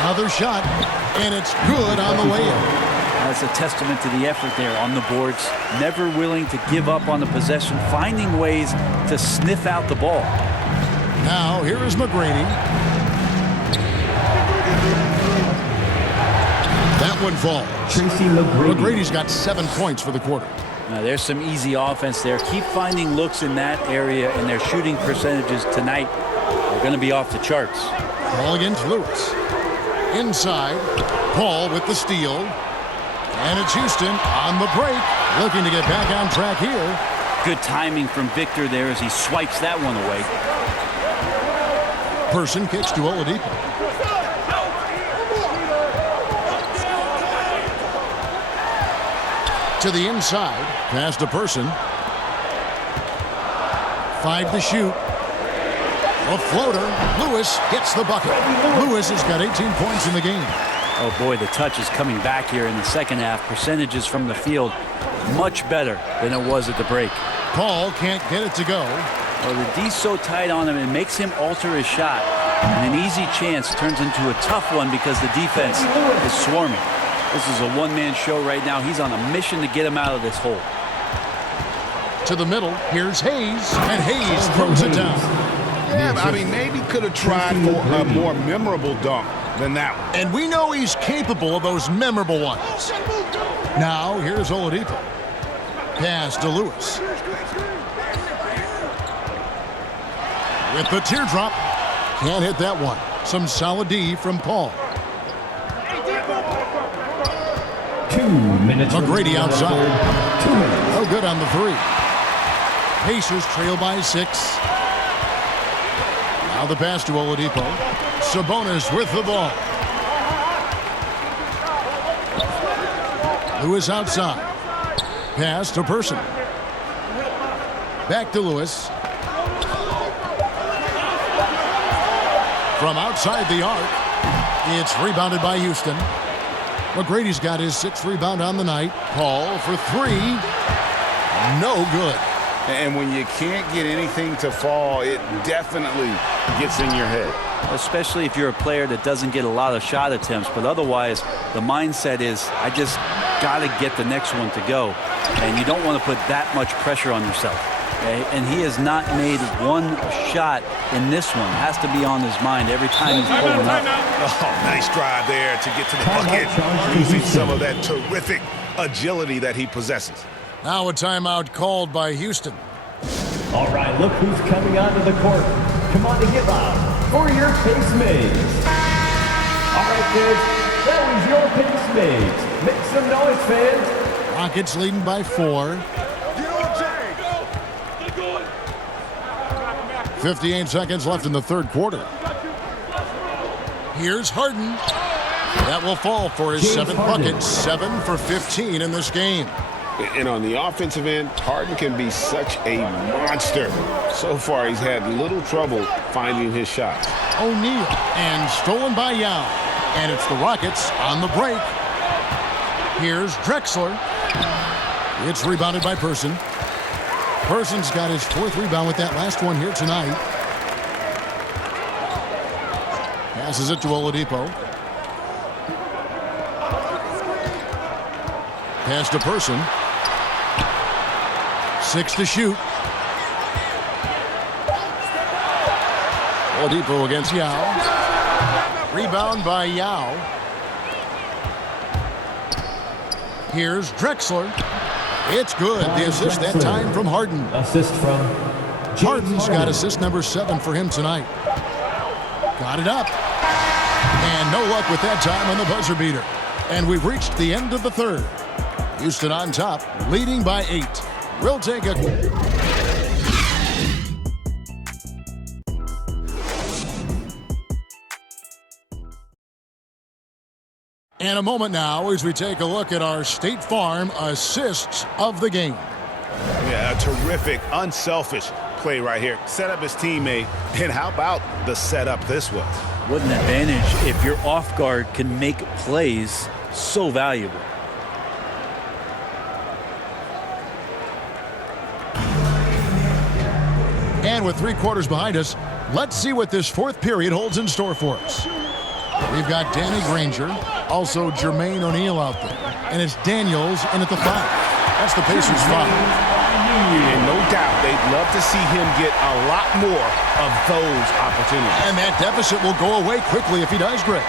Another shot, and it's good on the way in. That's a testament to the effort there on the boards. Never willing to give up on the possession, finding ways to sniff out the ball. Now, here is McGrady. That one falls. McGrady's got 7 points for the quarter. Now, there's some easy offense there. Keep finding looks in that area, and their shooting percentages tonight are going to be off the charts. Ball against Lewis. Inside, Paul with the steal. And it's Houston on the break, looking to get back on track here. Good timing from Victor there as he swipes that one away. Person kicks to Oladipo. To the inside, pass to Person. 5 to shoot. A floater. Lewis gets the bucket. Lewis has got 18 points in the game. Oh boy, the touch is coming back here in the second half. Percentages from the field much better than it was at the break. Paul can't get it to go. Well, the D's so tight on him, it makes him alter his shot. And an easy chance turns into a tough one because the defense is swarming. This is a one-man show right now. He's on a mission to get him out of this hole. To the middle, here's Hayes, and Hayes throws it down. Yeah, I mean, maybe could have tried for a more memorable dunk than that one. And we know he's capable of those memorable ones. Now, here's Oladipo. Pass to Lewis. With the teardrop. Can't hit that one. Some solid D from Paul. 2 minutes. McGrady outside. 2 minutes. No good on the 3. Pacers trail by 6. Now the pass to Oladipo. Sabonis with the ball. Lewis outside. Pass to Person. Back to Lewis. From outside the arc, it's rebounded by Houston. McGrady's got his 6th rebound on the night. Paul for 3. No good. And when you can't get anything to fall, it definitely gets in your head. Especially if you're a player that doesn't get a lot of shot attempts. But otherwise, the mindset is, I just got to get the next one to go. And you don't want to put that much pressure on yourself. Okay? And he has not made one shot in this one. Has to be on his mind every time he's pulling up. Oh, nice drive there to get to the bucket, using some of that terrific agility that he possesses. Now a timeout called by Houston. All right, look who's coming onto the court. Come on to get loud for your Pace Mates. All right, kids, that was your Pace Mates. Make some noise, fans. Rockets leading by 4. 58 seconds left in the 3rd quarter. Here's Harden. That will fall for his 7th bucket. 7 for 15 in this game. And on the offensive end, Harden can be such a monster. So far, he's had little trouble finding his shots. O'Neal, and stolen by Yao. And it's the Rockets on the break. Here's Drexler. It's rebounded by Person. Person's got his 4th rebound with that last one here tonight. Passes it to Oladipo. Pass to Person. 6 to shoot. Oladipo against Yao. Rebound by Yao. Here's Drexler. It's good. The assist that time from Harden. Assist from Harden's got assist number 7 for him tonight. Got it up. And no luck with that time on the buzzer beater. And we've reached the end of the 3rd. Houston on top, leading by 8. We'll take a... And a moment now as we take a look at our State Farm assists of the game. Yeah, a terrific, unselfish play right here. Set up his teammate, and how about the setup this was? What an advantage if your off guard can make plays so valuable. And with 3 quarters behind us, let's see what this 4th period holds in store for us. We've got Danny Granger, also Jermaine O'Neal out there. And it's Daniels in at the 5. That's the Pacers' 5. And no doubt they'd love to see him get a lot more of those opportunities. And that deficit will go away quickly if he does great.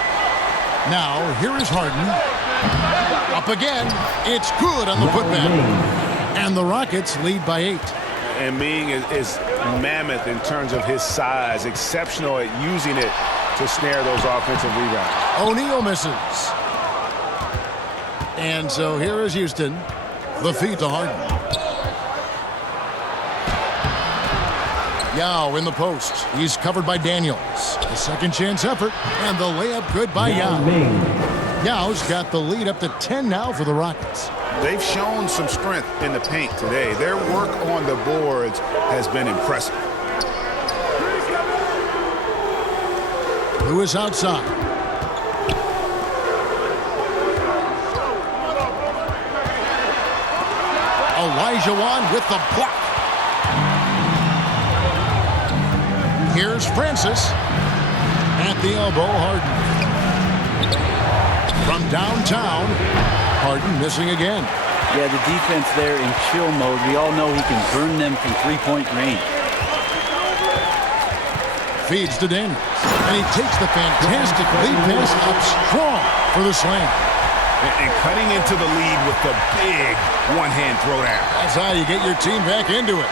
Now, here is Harden. Up again. It's good on the putback. And the Rockets lead by 8. And Ming is mammoth in terms of his size, exceptional at using it to snare those offensive rebounds. O'Neal misses. And so here is Houston. The feed to Harden. Yao in the post. He's covered by Daniels. A second chance effort. And the layup good by Yao. Yao's got the lead up to 10 now for the Rockets. They've shown some strength in the paint today. Their work on the boards has been impressive. Lewis outside. Olajuwon with the block. Here's Francis. At the elbow, Harden. From downtown, Harden missing again. Yeah, the defense there in chill mode. We all know he can burn them from 3-point range. Feeds to Daniels. And he takes the fantastic lead pass up strong for the slam. And cutting into the lead with the big one-hand throwdown. That's how you get your team back into it.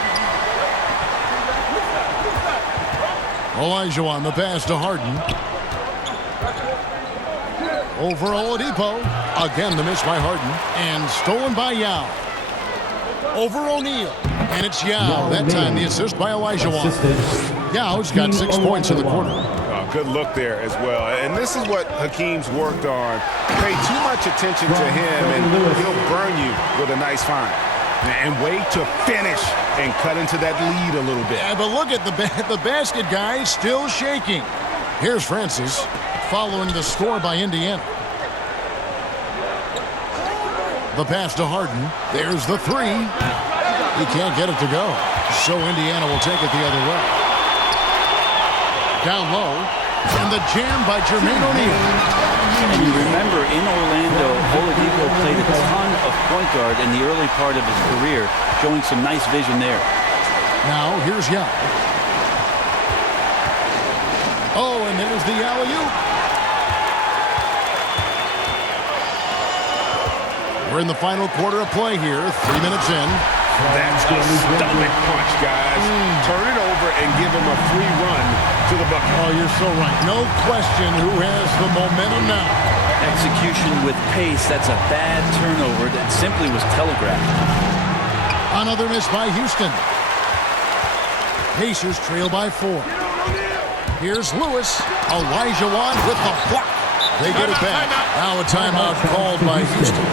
Olajuwon, the pass to Harden. Over Oladipo. Again, the miss by Harden. And stolen by Yao. Over O'Neal. And it's Yao. That time the assist by Olajuwon. Yao's got 6 points in the quarter. Oh, good look there as well. And this is what Hakeem's worked on. Pay too much attention to him, and he'll burn you with a nice find. And wait to finish and cut into that lead a little bit. Yeah, but look at the basket guy still shaking. Here's Francis following the score by Indiana. The pass to Harden. There's the 3. He can't get it to go. So Indiana will take it the other way. Down low. And the jam by Jermaine O'Neal. And you remember, in Orlando, Oladipo played a ton of point guard in the early part of his career, showing some nice vision there. Now, here's Yao. Oh, and there's the alley-oop. We're in the final quarter of play here, 3 minutes in. That's a stomach punch, guys. Turn it over and give him a free run to the bucket. Oh, you're so right. No question who has the momentum now. Execution with pace. That's a bad turnover that simply was telegraphed. Another miss by Houston. Pacers trail by 4. Here's Lewis. Olajuwon with the block. They get it back. Now a timeout called by Houston.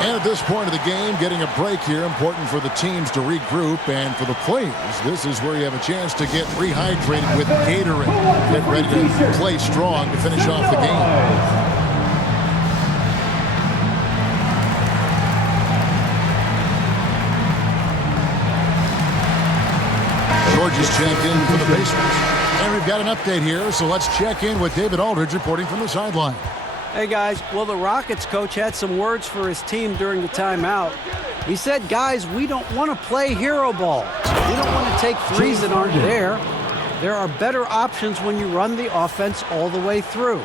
And at this point of the game, getting a break here, important for the teams to regroup, and for the players, this is where you have a chance to get rehydrated with Gatorade. Get ready to play strong to finish off the game. George is checked in for the Pacers. And we've got an update here, so let's check in with David Aldridge reporting from the sideline. Hey, guys. Well, the Rockets coach had some words for his team during the timeout. He said, guys, we don't want to play hero ball. We don't want to take threes that aren't there. There are better options when you run the offense all the way through.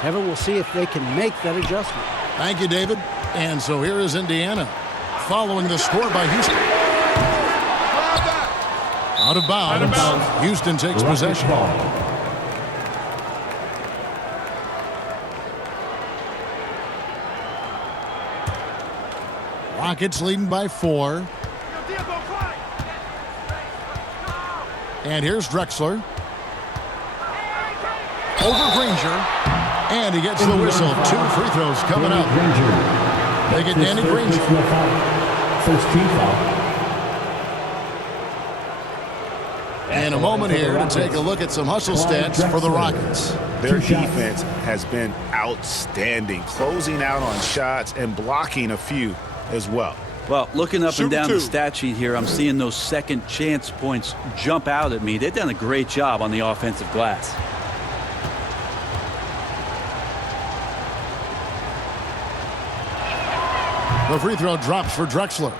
Kevin will see if they can make that adjustment. Thank you, David. And so here is Indiana following the score by Houston. Out of bounds. Houston takes possession. Rockets leading by 4. And here's Drexler. Over Granger. And he gets the whistle. 2 free throws coming up. They get Danny Granger. First team foul. And a moment here to take a look at some hustle stats for the Rockets. Their defense has been outstanding, closing out on shots and blocking a few as well. Well, looking up and down the stat sheet here, I'm seeing those second chance points jump out at me. They've done a great job on the offensive glass. The free throw drops for Drexler.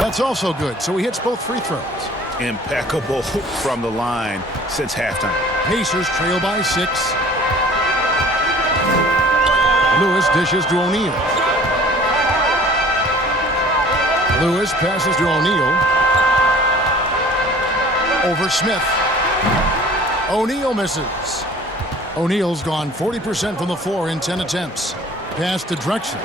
That's also good, so he hits both free throws. Impeccable from the line since halftime. Pacers trail by 6. Lewis dishes to O'Neal. Lewis passes to O'Neal. Over Smith. O'Neal misses. O'Neal's gone 40% from the floor in 10 attempts. Pass to Drexler.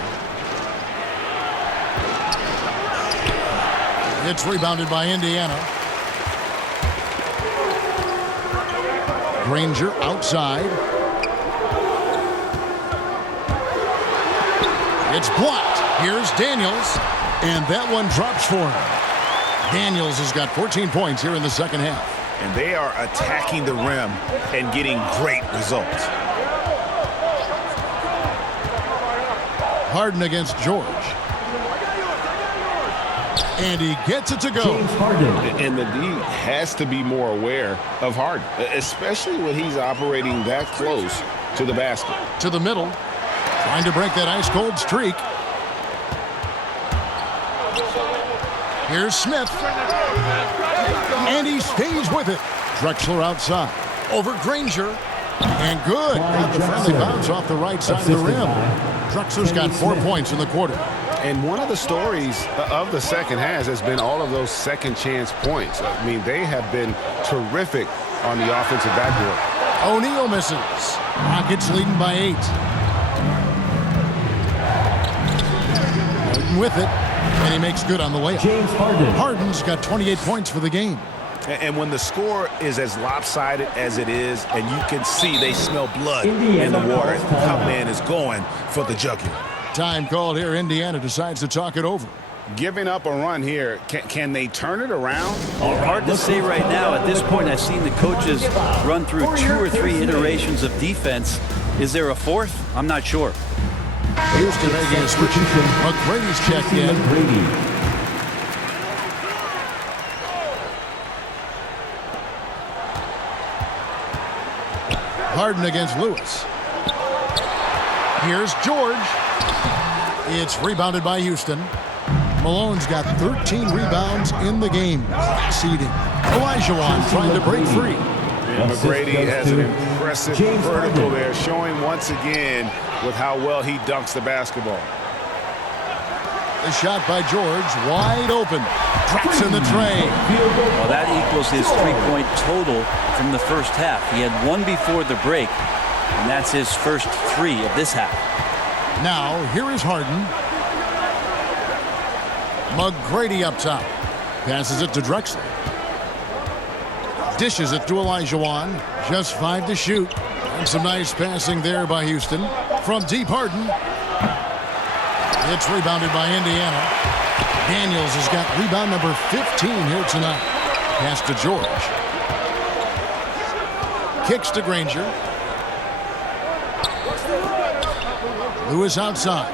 It's rebounded by Indiana. Granger outside. It's blocked. Here's Daniels. And that one drops for him. Daniels has got 14 points here in the second half. And they are attacking the rim and getting great results. Harden against George. And he gets it to go. And the D has to be more aware of Harden, especially when he's operating that close to the basket. To the middle, trying to break that ice-cold streak. Here's Smith. And he stays with it. Drexler outside. Over Granger. And good. Got the friendly bounce off the right side of the rim. Drexler's got 4 points in the quarter. And one of the stories of the second half has been all of those second chance points. I mean, they have been terrific on the offensive backboard. O'Neal misses. Rockets leading by 8. Harden with it. And he makes good on the layup. James Harden. Harden's got 28 points for the game. And when the score is as lopsided as it is, and you can see they smell blood in the water, how man is going for the jugular. Time called here. Indiana decides to talk it over. Giving up a run here, can they turn it around? Hard to say right now. At this point, I've seen the coaches run through 2 or 3 iterations of defense. Is there a fourth? I'm not sure. Houston making a switch. McGrady's checked in. Harden against Lewis. Here's George. It's rebounded by Houston. Malone's got 13 rebounds in the game. Seeding. Olajuwon trying to break free. And McGrady has an impressive vertical there, showing once again with how well he dunks the basketball. The shot by George, wide open. Drops in the tray. Well, that equals his three-point total from the first half. He had one before the break, and that's his first three of this half. Now, here is Harden. McGrady up top. Passes it to Drexler. Dishes it to Olajuwon. Just 5 to shoot. And some nice passing there by Houston. From deep, Harden. It's rebounded by Indiana. Daniels has got rebound number 15 here tonight. Pass to George. Kicks to Granger. Lewis outside.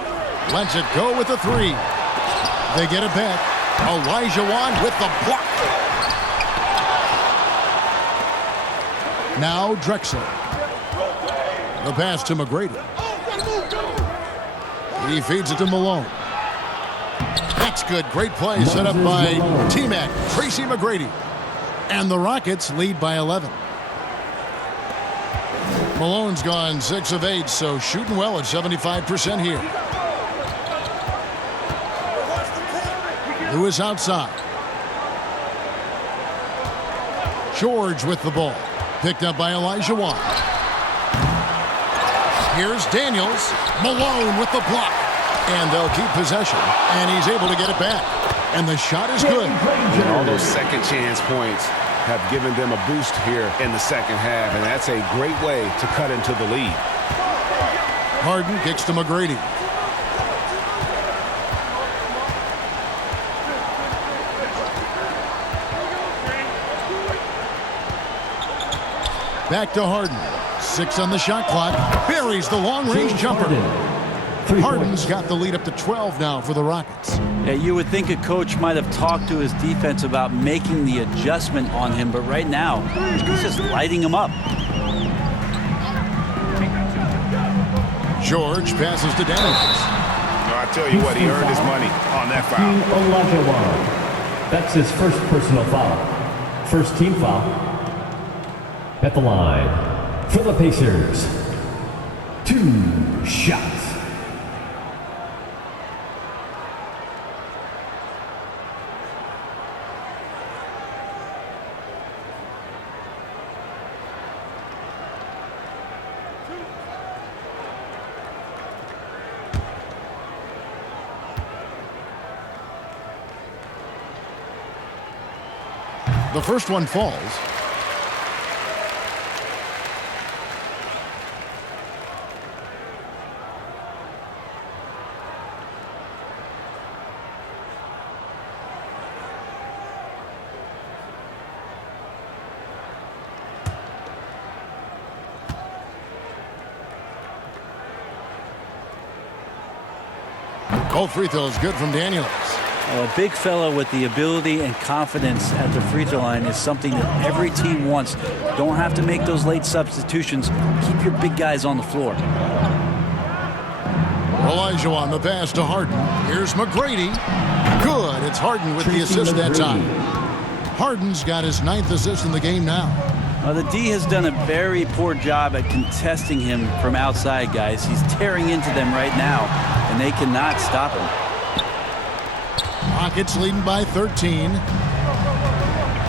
Lets it go with a three. They get it back. Olajuwon with the block. Now Drexler. The pass to McGrady. He feeds it to Malone. That's good. Great play set up by T-Mac, Tracy McGrady. And the Rockets lead by 11. Malone's gone 6 of 8, so shooting well at 75% here. Lewis outside. George with the ball. Picked up by Olajuwon. Here's Daniels. Malone with the block. And they'll keep possession. And he's able to get it back. And the shot is good. All those second chance points have given them a boost here in the second half. And that's a great way to cut into the lead. Harden kicks to McGrady. Back to Harden. 6 on the shot clock. Buries the long-range jumper. Harden's got the lead up to 12 now for the Rockets. Yeah, you would think a coach might have talked to his defense about making the adjustment on him, but right now, he's just lighting him up. George passes to Daniels. I tell you what, he earned his money on that foul. Olajuwon. That's his first personal foul. First team foul. At the line for the Pacers. 2 shots. The first one falls. Both free throws good from Daniels. A big fellow with the ability and confidence at the free throw line is something that every team wants. Don't have to make those late substitutions. Keep your big guys on the floor. Olajuwon, the pass to Harden. Here's McGrady. Good. It's Harden with the assist that time. Harden's got his 9th assist in the game now. The D has done a very poor job at contesting him from outside, guys. He's tearing into them right now, and they cannot stop him. Rockets leading by 13.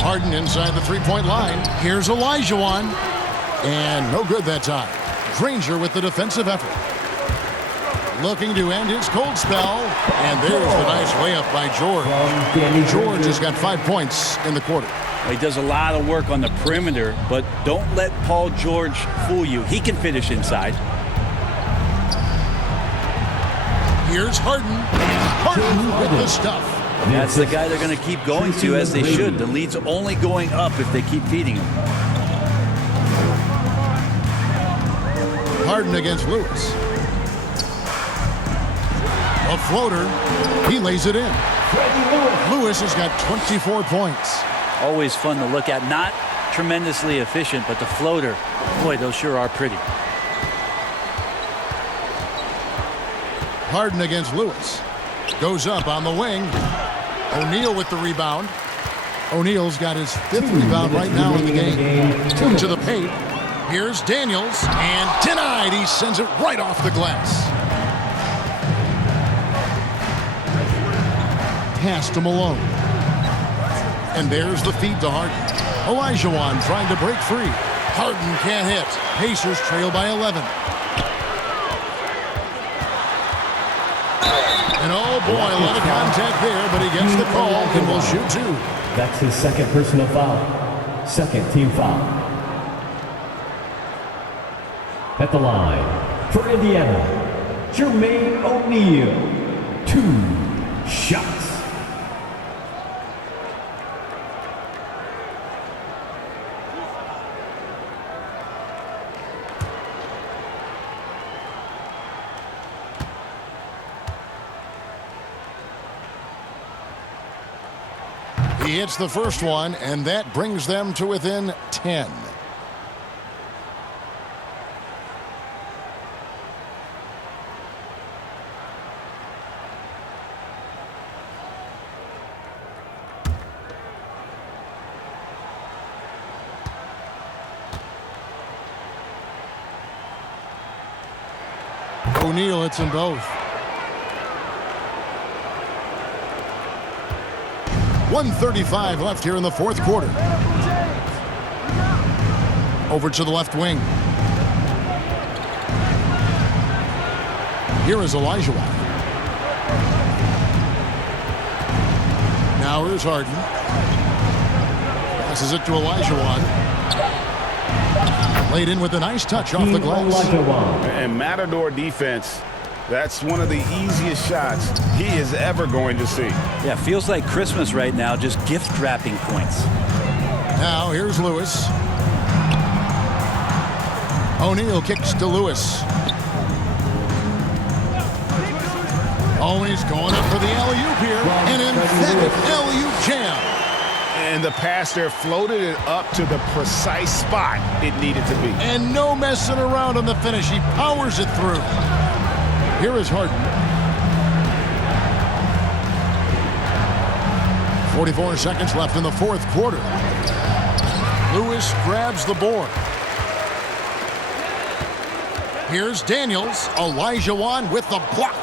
Harden inside the three-point line. Here's Olajuwon. And no good that time. Granger with the defensive effort. Looking to end his cold spell. And there's the nice layup by George. George has got 5 points in the quarter. He does a lot of work on the perimeter, but don't let Paul George fool you. He can finish inside. Here's Harden. Harden with the stuff. That's the guy they're going to keep going to, as they should. The lead's only going up if they keep feeding him. Harden against Lewis. A floater. He lays it in. Lewis has got 24 points. Always fun to look at. Not tremendously efficient, but the floater, boy, those sure are pretty. Harden against Lewis. Goes up on the wing. O'Neal with the rebound. O'Neal's got his 5th rebound right now in the game. Into the paint. Here's Daniels. And denied. He sends it right off the glass. pass to Malone. And there's the feed to Harden. Olajuwon trying to break free. Harden can't hit. Pacers trail by 11. And oh boy, a lot of contact there, but he gets the call and will shoot 2. That's his second personal foul. Second team foul. At the line, for Indiana, Jermaine O'Neal. 2 shots. He hits the first one, and that brings them to within 10. O'Neal hits them both. 1:35 left here in the fourth quarter. Over to the left wing. Here is Olajuwon. Now here's Harden. Passes it to Olajuwon. Laid in with a nice touch off the glass. And Matador defense, that's one of the easiest shots he is ever going to see. Yeah, feels like Christmas right now, just gift wrapping points. Now here's Lewis. O'Neal kicks to Lewis. Oh, he's going up for the alley-oop here. An emphatic alley-oop jam. And the pass there floated it up to the precise spot it needed to be. And no messing around on the finish. He powers it through. Here is Harden. 44 seconds left in the fourth quarter. Lewis grabs the board. Here's Daniels. Olajuwon with the block.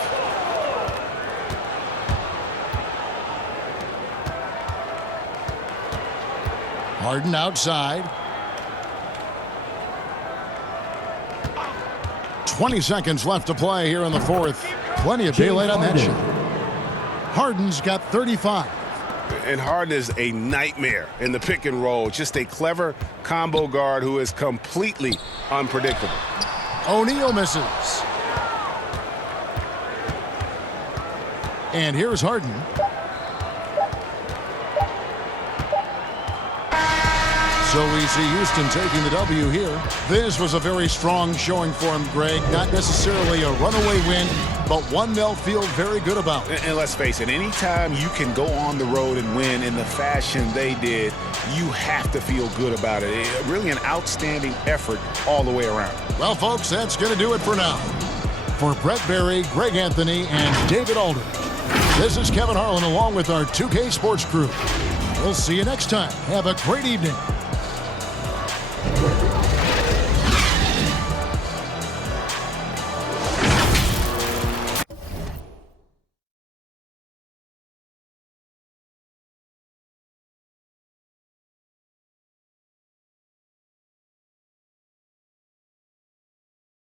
Harden outside. 20 seconds left to play here in the fourth. Plenty of daylight on that shot. Harden's got 35. And Harden is a nightmare in the pick and roll. Just a clever combo guard who is completely unpredictable. O'Neal misses. And here's Harden. So we see Houston taking the W here. This was a very strong showing for him, Greg. Not necessarily a runaway win, but one they'll feel very good about. And let's face it, anytime you can go on the road and win in the fashion they did, you have to feel good about it. Really an outstanding effort all the way around. Well, folks, that's going to do it for now. For Brett Berry, Greg Anthony, and David Aldridge, this is Kevin Harlan along with our 2K Sports crew. We'll see you next time. Have a great evening.